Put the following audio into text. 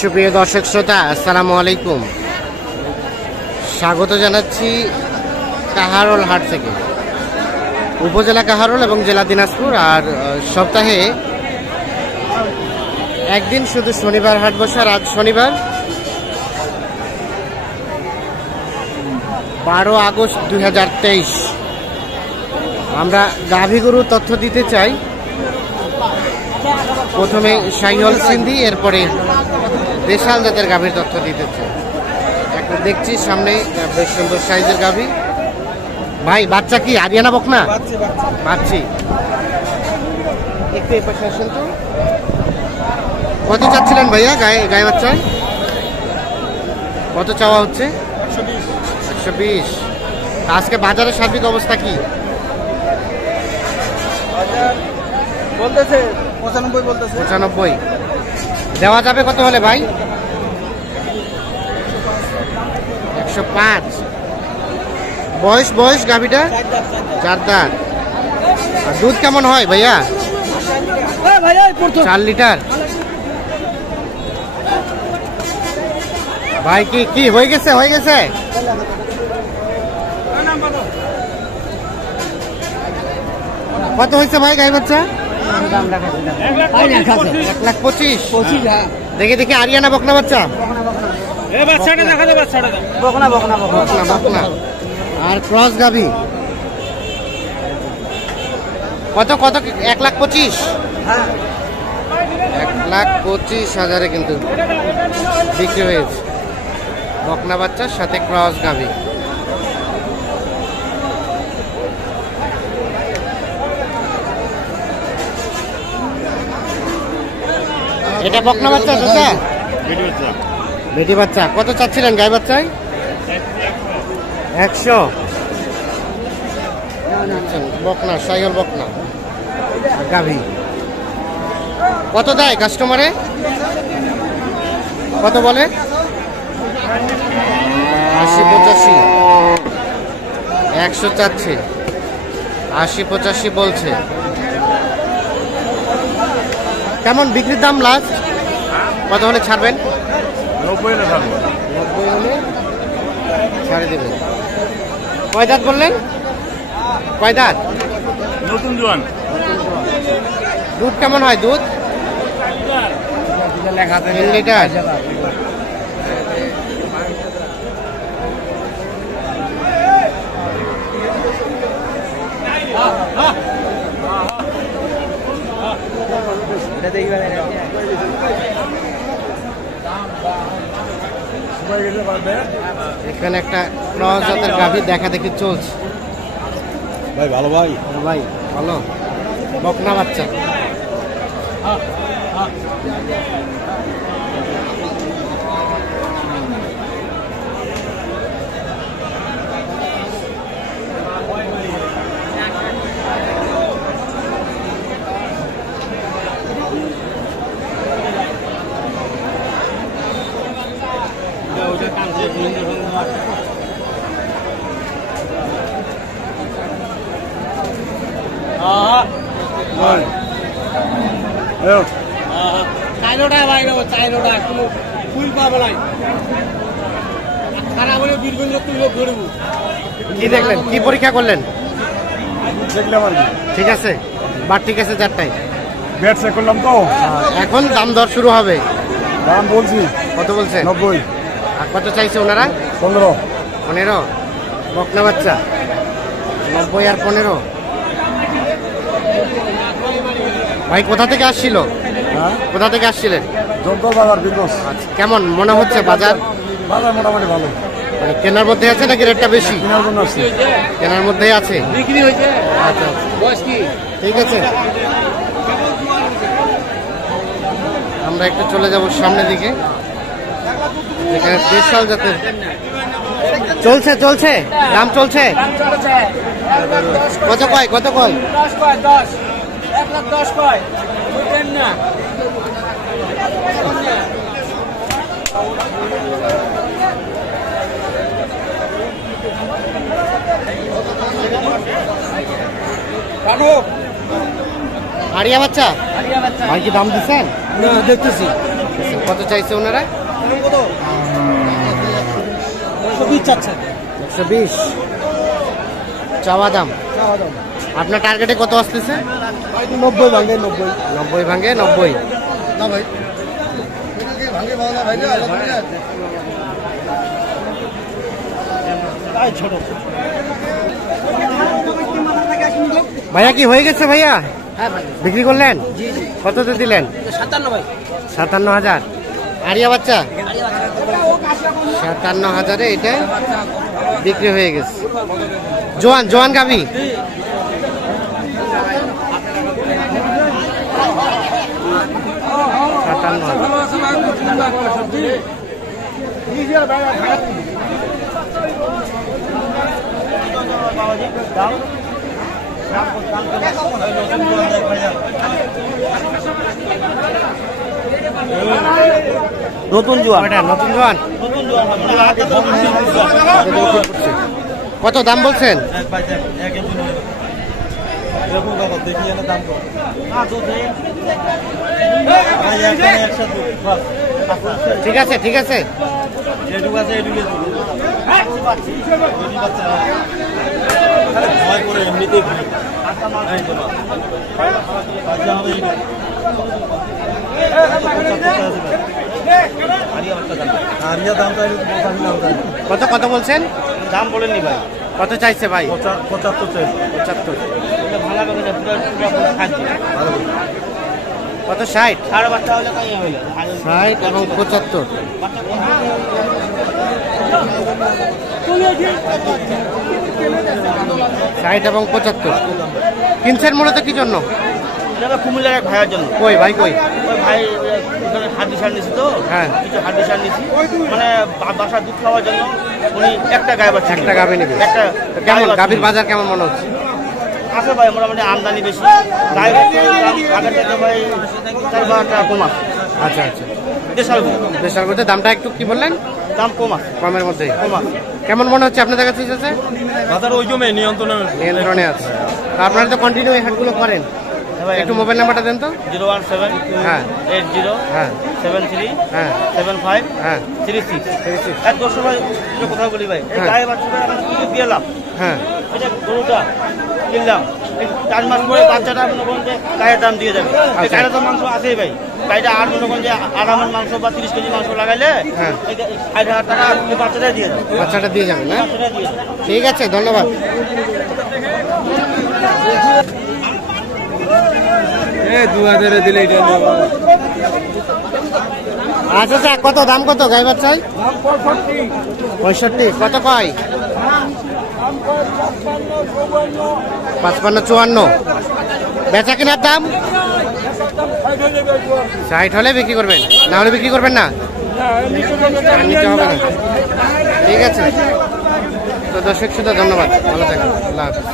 সুপ্রিয় দর্শক শ্রোতা, আসসালামু আলাইকুম। স্বাগত জানাচ্ছি কাহারোল হাট থেকে। উপজেলা কাহারোল এবং জেলা দিনাজপুর। আর সপ্তাহে একদিন শুধু শনিবার হাট বসে। আর আজ শনিবার 12 আগস্ট 2023। আমরা গাভী গরুর তথ্য দিতে চাই। প্রথমে শাহিওয়াল সিন্ধি, এরপরে দেশাল জাতের গাভীর তথ্য দিতে চাই। এখন দেখছি সামনে বেশ সুন্দর সাইজের গাভী। ভাই বাচ্চা কি আরিয়ানা বকনা? পাচ্ছি। একটু এই পাশে আসেন তো। কত চাচ্ছিলেন ভাইয়া গায়ে বাচ্চায়? কত চাওয়া হচ্ছে? 120। আজকে বাজারের সার্বিক অবস্থা কি? বলতেছে 95 বলতেছে। 95 দেওয়া যাবে কত হলে ভাই? 105। বয়স গাভীটা 4 দাঁত। আর দুধ কেমন হয় ভাইয়া? 4 লিটার। ভাই কি হয়ে গেছে? কত হয়েছে ভাই গাই বাচ্চা? 1,25,000। দেখি আরিয়ানা বকনা বাচ্চা। বকনা আর ক্রস গাভী। কত 1,25,000। 1,25,000 কিন্তু বিক্রি হয়েছে বকনা বাচ্চার সাথে ক্রস গাভী। এটা বকনা বাচ্চা দাদা? বেটি বাচ্চা। কত চাচ্ছিলেন গাই বাচ্চায়? 100। বকনা, শাহিওয়াল বকনা গাভী। কত দেয় কাস্টমারে? কত বলে? 80-85। 100 চাচ্ছে, 80-85 বলছে। কেমন বিক্রির দাম লাস্ট? কত হলে ছাড়বেন? 90 হলে ছাড়বো। 90 হলে ছাড়ে দেবেন। কয় দাঁত বললেন? কয় দাঁত? নতুন জোয়ান। দুধ কেমন হয়? দুধ 3 লিটার। এখানে একটা ক্রস জাতের গাভী দেখা দেখি চলছে। ভাই ভালো ভাই ভালো বকনা বাচ্চা। কি দেখলেন? কি পরীক্ষা করলেন? দেখলাম আর কি। ঠিক আছে, বার ঠিক আছে 4টায় ব্যাট চেক করলাম তো। এখন দাম দর শুরু হবে। দাম বলছি। কত বলছে? 90। আর কত চাইছে ওনারা? 15। বকনা বাচ্চা 90 আর 15। ভাই কোথা থেকে আসছিল? কোথা থেকে আসছিলেন? জগদল বাজার বিন্দুস। আচ্ছা, কেমন মনে হচ্ছে বাজার? বাজার মোটামুটি ভালো। মানে কেনার মধ্যে আছে নাকি রেটটা বেশি? কেনার জন্য আসছি। কেনার মধ্যেই আছে। বিক্রি হয়েছে। আচ্ছা ঠিক আছে, আমরা একটু চলে যাব সামনের দিকে। এখানে দেশাল জাতের চলছে দাম চলছে। কত কয়? 10 1,10 কয় বুঝলেন না? আরিয়া বাচ্চা ভাই কি দাম দিচ্ছেন? না দেখতেছি কত চাইছে ওনারা? 120 চাওয়া দাম। আপনার টার্গেটে কত আসতেছে? 90 ভাঙে 90। 90 ভাঙে 90। না ভাই ভাঙে পাওয়া না ভাই ছোট। ভাইয়া কি হয়ে গেছে ভাইয়া? হ্যাঁ ভাই, বিক্রি করলেন? জি জি, কততে দিলেন? 57 ভাই। 57,000। আরিয়া বাচ্চা 57,000-এ এটা বিক্রি হয়ে গেছে। জোয়ান জোয়ান গাভি। নতুন জোয়ান, নতুন জোয়ান। কত দাম বলছেন? ঠিক আছে ঠিক আছে। কত কত বলছেন? দাম বলেননি ভাই। কত চাইছে ভাই? 75 চাই। 75। ভাঙা করে থাকবে কত 60? সাড়ে বাচ্চা হলে তাই হইল 60 এবং 75। 60 এবং 75 কিনছেন মূলত কি জন্য? কুমিল্লার এক ভাইয়ের জন্য। কই ভাই কই? ওই ভাই ওখানে হাড্ডি সার নিছি তো, হ্যাঁ। কিছু হাড্ডি সার নিছি, মানে বাসার দুধ খাওয়ার জন্য উনি একটা গায়ে বাচ্চা একটা গাভি নেবে। একটা কেমন গাভির বাজার কেমন মনে হচ্ছে? আছে ভাই, মোটামুটি আমদানি বেশি। গায়ে বাচ্চার দাম আগের থেকে ভাই 4-5 টাকা কম আছে। আচ্ছা আচ্ছা। দেশাল দেশের মধ্যে দামটা একটু কি বললেন? দাম কম আছে, কমের মধ্যে। কম আছে। কেমন মনে হচ্ছে আপনাদের কাছে? বাজার ওই জমে নিয়ন্ত্রণে আছে। আপনারা তো কন্টিনিউ এই হাটগুলো করেন। একটু মোবাইল নাম্বারটা দেন তো। 017 হ্যাঁ 80 হ্যাঁ 73 হ্যাঁ 75 হ্যাঁ 36। 36 এক দশ ভাই কথা বলি ভাই, এই হ্যাঁ। গায়ে বাচ্চাটা আমি গেলাম, হ্যাঁ এটা গরুটা কিনলাম, এই 4 মাস পরে বাচ্চাটা মনে করেন যে গায়ের দাম দিয়ে যাবে। এই গায়ের তো মাংস আছেই ভাই, গাড়িটা আর মনে করেন যে আড়ামের মাংস বা 30 কেজি মাংস লাগাইলে হ্যাঁ। 60,000 টাকা এই বাচ্চাটাই দিয়ে যাবে। বাচ্চাটা দিয়ে যাবেন না? বাচ্চাটাই দিয়ে যাবে। ঠিক আছে, ধন্যবাদ। আচ্ছা আচ্ছা, কত দাম কত গাই বাচ্চাই? 65। কত কয়? 55 54। বেচা কিনার দাম 60 হলে বিক্রি করবেন, না হলে বিক্রি করবেন না? নিতে হবে না। ঠিক আছে তো দর্শক, শুধু ধন্যবাদ, ভালো থাকেন, আল্লাহ হাফেজ।